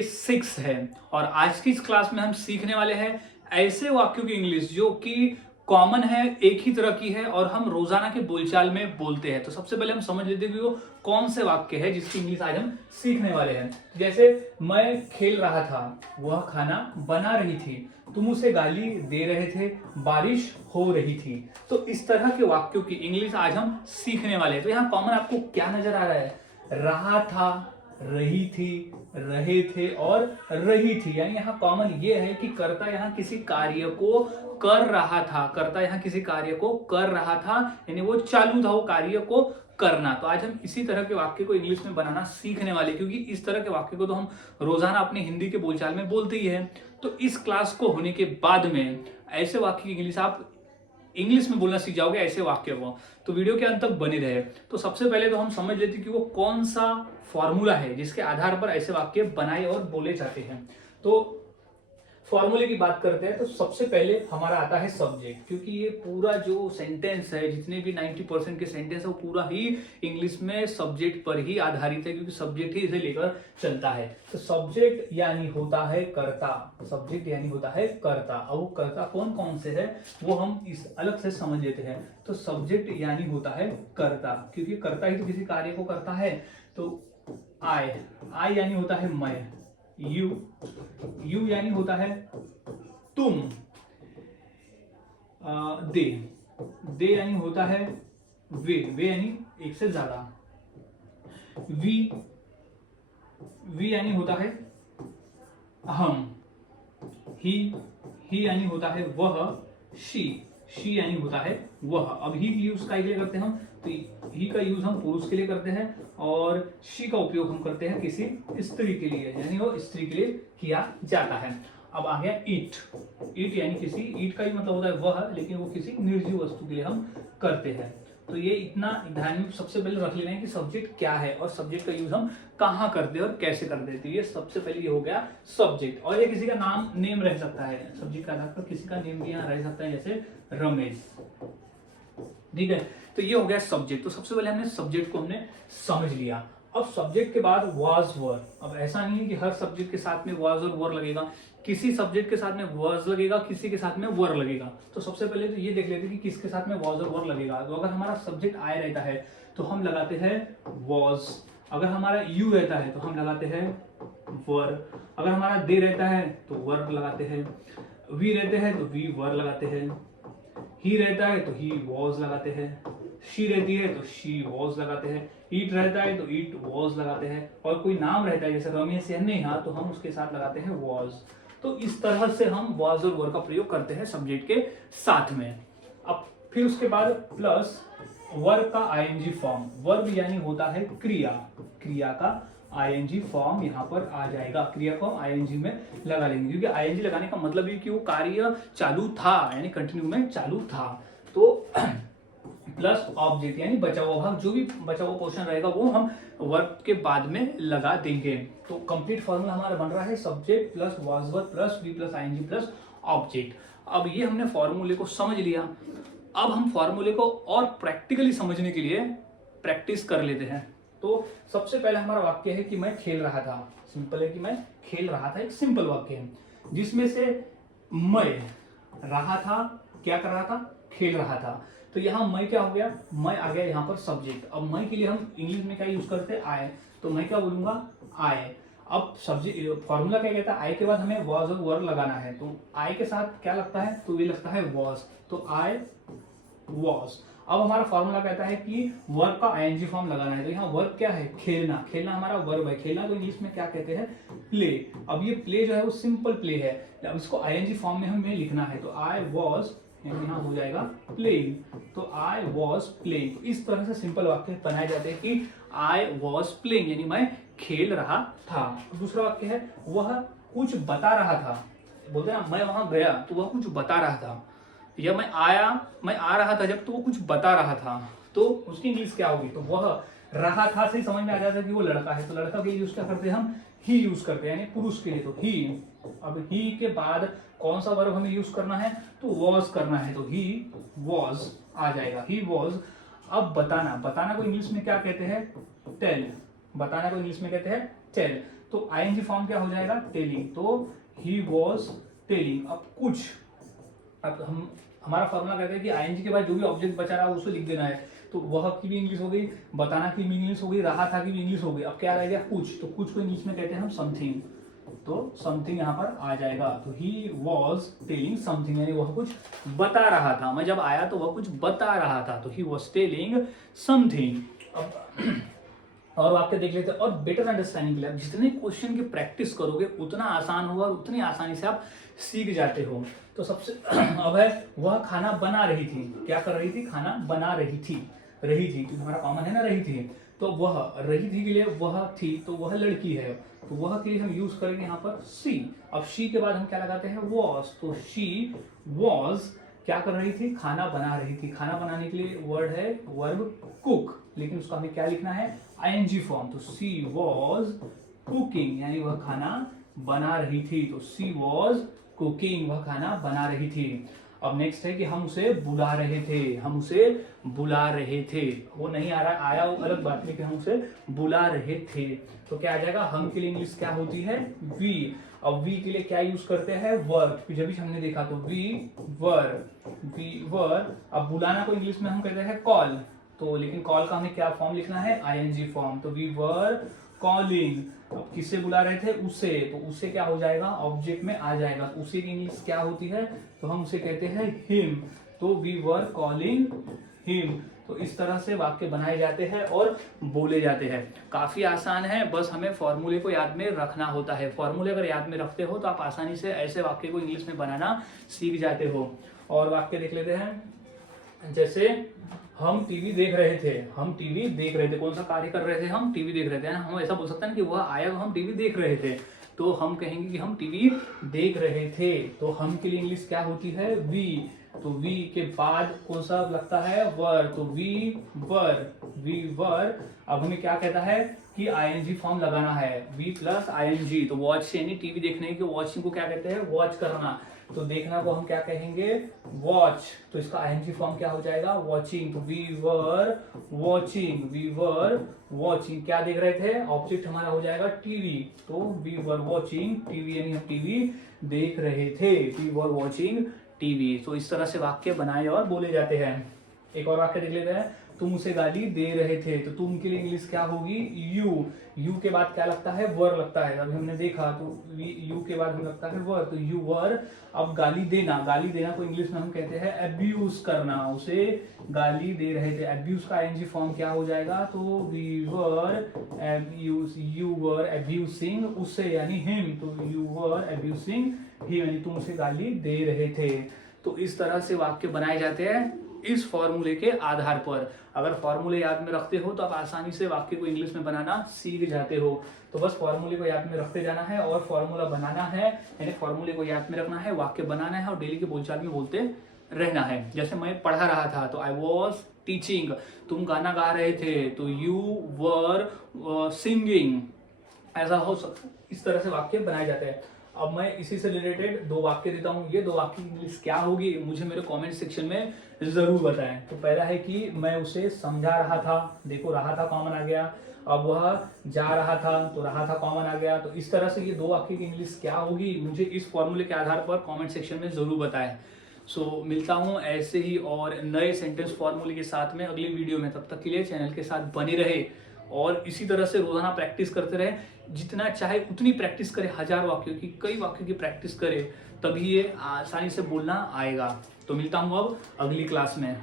6 है और आज की इस क्लास में हम सीखने वाले हैं ऐसे वाक्यों की इंग्लिश जो कि कॉमन है, एक ही तरह की है और हम रोजाना के बोलचाल में बोलते हैं। तो सबसे पहले हम समझ लेते हैं कि वो कौन से वाक्य है जिसकी इंग्लिश आज हम सीखने वाले हैं। जैसे मैं खेल रहा था, वह खाना बना रही थी, तुम उसे गाली दे रहे थे, बारिश हो रही थी। तो इस तरह के वाक्यों की इंग्लिश आज हम सीखने वाले हैं। तो यहाँ कॉमन आपको क्या नजर आ रहा है? रहा था, रही थी, रहे थे और रही थी। यानी यहाँ कॉमन ये है कि कर्ता यहाँ किसी कार्य को कर रहा था, कर्ता यहाँ किसी कार्य को कर रहा था, यानी वो चालू था वो कार्य को करना। तो आज हम इसी तरह के वाक्य को इंग्लिश में बनाना सीखने वाले, क्योंकि इस तरह के वाक्य को तो हम रोजाना अपने हिंदी के बोलचाल में बोलते ही है। तो इस क्लास को होने के बाद में ऐसे वाक्य की इंग्लिश आप इंग्लिश में बोलना सीख जाओगे, ऐसे वाक्य को। तो वीडियो के अंत तक बने रहे। तो सबसे पहले तो हम समझ लेते हैं कि वो कौन सा फॉर्मूला है जिसके आधार पर ऐसे वाक्य बनाए और बोले जाते हैं। तो फॉर्मूले की बात करते हैं तो सबसे पहले हमारा आता है सब्जेक्ट, क्योंकि ये पूरा जो सेंटेंस है, जितने भी 90% के सेंटेंस है वो पूरा ही इंग्लिश में सब्जेक्ट पर ही आधारित है, क्योंकि सब्जेक्ट ही इसे लेकर चलता है। तो सब्जेक्ट यानी होता है कर्ता, सब्जेक्ट यानी होता है कर्ता। अब वो कर्ता कौन कौन से है वो हम इस अलग से समझ लेते हैं। तो सब्जेक्ट यानी होता है कर्ता, क्योंकि कर्ता ही तो किसी कार्य को करता है। तो आई यानी होता है मैं, यू यानी होता है तुम, दे यानी होता है वे यानी एक से ज्यादा, वी यानी होता है हम, ही यानी होता है वह, शी यानी होता है वह। अब ही की यूज काय के लिए करते हैं हम? तो ही का यूज हम पुरुष के लिए करते हैं और शी का उपयोग हम करते हैं किसी स्त्री के लिए, यानी वो स्त्री के लिए किया जाता है। अब आ गया ईट यानी किसी, ईट का ही मतलब होता है वह, लेकिन वो किसी निर्जीव वस्तु के लिए हम करते हैं। तो ये इतना ध्यान में सबसे पहले रख लेना है कि सब्जेक्ट क्या है और सब्जेक्ट का यूज हम कहाँ करते हैं और कैसे करते हैं। तो ये सबसे पहले ये हो गया सब्जेक्ट। और ये किसी का नेम रह सकता है, सब्जेक्ट का आधार पर किसी का नेम भी यहाँ रह सकता है, जैसे रमेश। ठीक है, तो ये हो गया सब्जेक्ट। तो सबसे पहले हमने सब्जेक्ट को हमने समझ लिया। अब सब्जेक्ट के बाद वाज वर। अब ऐसा नहीं है कि हर सब्जेक्ट के साथ में वाज और वर लगेगा, किसी सब्जेक्ट के साथ में वाज लगेगा, किसी के साथ में वर लगेगा। तो सबसे पहले तो ये देख लेते हैं कि किसके साथ में वाज और वर लगेगा। तो अगर हमारा सब्जेक्ट आई रहता है तो हम लगाते हैं वाज, अगर हमारा यू रहता है तो हम लगाते हैं वर, अगर हमारा दे रहता है तो वर लगाते हैं, वी रहते हैं तो वी वर लगाते हैं, ही रहता है तो ही वॉज लगाते हैं, शी रहती है तो शी वॉज लगाते हैं, ईट रहता है तो ईट वॉज लगाते हैं, और कोई नाम रहता है जैसे रमेश या नेहा तो हम उसके साथ लगाते हैं वॉज। तो इस तरह से हम वॉज और वर का प्रयोग करते हैं सब्जेक्ट के साथ में। अब फिर उसके बाद प्लस वर्ब का आईएनजी फॉर्म। वर्ब यानी होता है क्रिया, क्रिया का आईएनजी फॉर्म यहाँ पर आ जाएगा। क्रिया को आईएनजी में लगा लेंगे, क्योंकि आईएनजी लगाने का मतलब ये कि वो कार्य चालू था, यानी कंटिन्यू में चालू था। तो प्लस ऑब्जेक्ट यानी बचा हुआ भाग, जो भी बचा हुआ पोर्शन रहेगा वो हम वर्ब के बाद में लगा देंगे। तो कंप्लीट फॉर्मूला हमारा बन रहा है subject plus was were plus V plus ING plus object. अब ये हमने फॉर्मूले को समझ लिया। अब हम फॉर्मूले को और प्रैक्टिकली समझने के लिए प्रैक्टिस कर लेते हैं। तो सबसे पहले हमारा वाक्य है कि मैं खेल रहा था। सिंपल है कि मैं खेल रहा था, एक सिंपल वाक्य है जिसमें से मैं रहा था, क्या कर रहा था? खेल रहा था। तो यहाँ मैं क्या हो गया? मैं आ गया यहाँ पर सब्जेक्ट। अब मैं के लिए हम इंग्लिश में क्या यूज करते हैं? आए। तो मैं क्या बोलूंगा? आए। अब सब्जेक्ट फॉर्मूला क्या कहता है? आई के बाद हमें वॉज और वर लगाना है। तो आई के साथ क्या लगता है? तो ये लगता है वॉज। तो आई वॉज। अब हमारा फॉर्मूला कहता है कि वर्ब का आईएनजी फॉर्म लगाना है। तो यहाँ वर्ब क्या है? खेलना। खेलना हमारा वर्ब है। खेलना को इंग्लिश में क्या कहते हैं? प्ले। अब ये प्ले जो है वो सिंपल प्ले है, अब इसको आईएनजी फॉर्म में हमें लिखना है। तो आई वॉज, यहाँ हो जाएगा प्लेइंग। तो आई वॉज प्लेइंग। तो इस तरह से सिंपल वाक्य बनाए जाते हैं कि आई वॉज प्लेइंग, यानी मैं खेल रहा था। दूसरा वाक्य है वह कुछ बता रहा था। बोलते ना मैं वहां गया तो वह कुछ बता रहा था, या मैं आ रहा था जब तो वो कुछ बता रहा था। तो उसकी इंग्लिश क्या होगी? तो वह रहा था से समझ में आ जाता है कि वो लड़का है। तो लड़का के लिए यूज क्या करते हैं हम? ही यूज करते हैं, यानी पुरुष के लिए तो ही। अब ही के बाद कौन सा वर्ब हमें यूज करना है? तो वॉज करना है। तो ही वॉज आ जाएगा, ही वॉज। अब बताना, बताना को इंग्लिश में क्या कहते हैं? टेल। बताना को इंग्लिश में कहते हैं टेल। तो आईएनजी फॉर्म क्या हो जाएगा, टेलिंग, तो ही वॉज टेलिंग। अब कुछ, अब हम हमारा फॉर्मूला कहते हैं कि आईएनजी के बाद जो भी ऑब्जेक्ट बचा रहा है उसको लिख देना है, तो वह की भी इंग्लिश हो गई, बताना की भी इंग्लिश हो गई, रहा था की भी इंग्लिश हो गई। अब क्या रह गया, कुछ, तो कुछ को इंग्लिश में कहते हैं हम समथिंग, तो समथिंग यहाँ पर आ जाएगा। तो ही वॉज टेलिंग समथिंग, यानी वह कुछ बता रहा था। मैं जब आया तो वह कुछ बता रहा था, तो ही वॉज टेलिंग समथिंग। अब और वाक्य देख लेते हैं। और बेटर अंडरस्टैंडिंग के लिए जितने क्वेश्चन की प्रैक्टिस करोगे उतना आसान होगा और उतनी आसानी से आप सीख जाते हो। तो सबसे अब है, वह खाना बना रही थी, क्या कर रही थी, खाना बना रही थी, क्योंकि हमारा कॉमन है ना रही थी, तो वह रही थी के लिए वह थी, तो वह लड़की है, तो वह के लिए हम यूज करेंगे यहाँ पर सी। अब शी के बाद हम क्या लगाते हैं, वॉज, तो शी वॉज क्या कर रही थी, खाना बना रही थी। खाना बनाने के लिए वर्ड है वर्ब कुक, लेकिन उसका हमें क्या लिखना है, आईएनजी फॉर्म, तो सी वॉज कुकिंग, यानी वह खाना बना रही थी, तो सी वॉज कुकिंग, वह खाना बना रही थी। अब नेक्स्ट है कि हम उसे बुला रहे थे, हम उसे बुला रहे थे, वो नहीं आ रहा, आया वो अलग बात, लेकिन हम उसे बुला रहे थे, तो क्या आ जाएगा, हम के लिए इंग्लिश क्या होती है, वी। अब वी के लिए क्या यूज करते हैं, वर, जब भी हमने देखा तो वी वर। अब बुलाना को इंग्लिश में हम कहते हैं कॉल, तो लेकिन कॉल का हमें क्या फॉर्म लिखना है, आईएनजी फॉर्म, तो वी वर कॉलिंग। अब किससे बुला रहे थे, उसे, तो उसे क्या हो जाएगा, ऑब्जेक्ट में आ जाएगा, तो उसे की इंग्लिश क्या होती है, तो हम उसे कहते हैं हिम, तो वी वर कॉलिंग हिम। तो इस तरह से वाक्य बनाए जाते हैं और बोले जाते हैं। काफी आसान है, बस हमें फॉर्मूले को याद में रखना होता है। फॉर्मूले अगर याद में रखते हो तो आप आसानी से ऐसे वाक्य को इंग्लिश में बनाना सीख जाते हो। और वाक्य देख लेते हैं, जैसे हम टीवी देख रहे थे, हम टीवी देख रहे थे, कौन सा कार्य कर रहे थे, हम टीवी देख रहे थे ना। हम ऐसा बोल सकते हैं कि वह आया तो हम टीवी देख रहे थे, तो हम कहेंगे कि हम टीवी देख रहे थे, तो हम के लिए इंग्लिश क्या होती है, वी, तो वी के बाद कौन सा लगता है, वर, तो वी वर। अब हमें क्या कहता है कि आईएनजी फॉर्म लगाना है, वी प्लस आईएनजी, तो वॉच, यानी टीवी देखने की वॉचिंग को क्या कहते हैं, वॉच करना, तो देखना को हम क्या कहेंगे, वॉच, तो इसका आईएनजी फॉर्म क्या हो जाएगा, वॉचिंग, तो वी वर वॉचिंग, क्या देख रहे थे, ऑब्जेक्ट हमारा हो जाएगा टीवी, तो वी वर वॉचिंग टीवी, यानी हम टीवी देख रहे थे, वी वर वॉचिंग टीवी। तो इस तरह से वाक्य बनाए और बोले जाते हैं। एक और वाक्य देख लेते हैं, तुम उसे गाली दे रहे थे, तो तुम के लिए इंग्लिश क्या होगी, यू के बाद क्या लगता है, वर लगता है, अभी हमने देखा, तो यू के बाद हमें लगता है वर, तो यू वर। अब गाली देना को इंग्लिश में हम कहते हैं अब्यूज करना, उसे गाली दे रहे थे, अब्यूज का आईएनजी फॉर्म क्या हो जाएगा, तो we were abuse, you were abusing उसे, यानी हिम, तो यू वर अब्यूजिंग हिम, यानी तुम उसे गाली दे रहे थे। तो इस तरह से वाक्य बनाए जाते हैं इस फॉर्मूले के आधार पर। अगर फॉर्मूले याद में रखते हो तो आप आसानी से वाक्य को इंग्लिश में बनाना सीख जाते हो। तो बस फॉर्मूले को याद में रखते जाना है और फॉर्मूला बनाना है, यानी फॉर्मूले को याद में रखना है, वाक्य बनाना है और डेली के बोलचाल में बोलते रहना है। जैसे मैं पढ़ा रहा था तो आई वॉज टीचिंग, तुम गाना गा रहे थे, तो यू वर सिंगिंग, ऐसा हो सकता, इस तरह से वाक्य बनाए जाते हैं। अब मैं इसी से रिलेटेड दो वाक्य देता हूँ, ये दो वाक्य की इंग्लिश क्या होगी मुझे मेरे कमेंट सेक्शन में जरूर बताएं। तो पहला है कि मैं उसे समझा रहा था, देखो रहा था कॉमन आ गया, अब वह जा रहा था तो रहा था कॉमन आ गया। तो इस तरह से ये दो वाक्य की इंग्लिश क्या होगी मुझे इस फॉर्मूले के आधार पर कमेंट सेक्शन में जरूर बताएं। सो मिलता हूँ ऐसे ही और नए सेंटेंस फॉर्मूले के साथ में अगली वीडियो में। तब तक के लिए चैनल के साथ बने रहे और इसी तरह से रोजाना प्रैक्टिस करते रहे, जितना चाहे उतनी प्रैक्टिस करे, 1000 वाक्यों की, कई वाक्यों की प्रैक्टिस करे, तभी ये आसानी से बोलना आएगा। तो मिलता हूँ अब अगली क्लास में।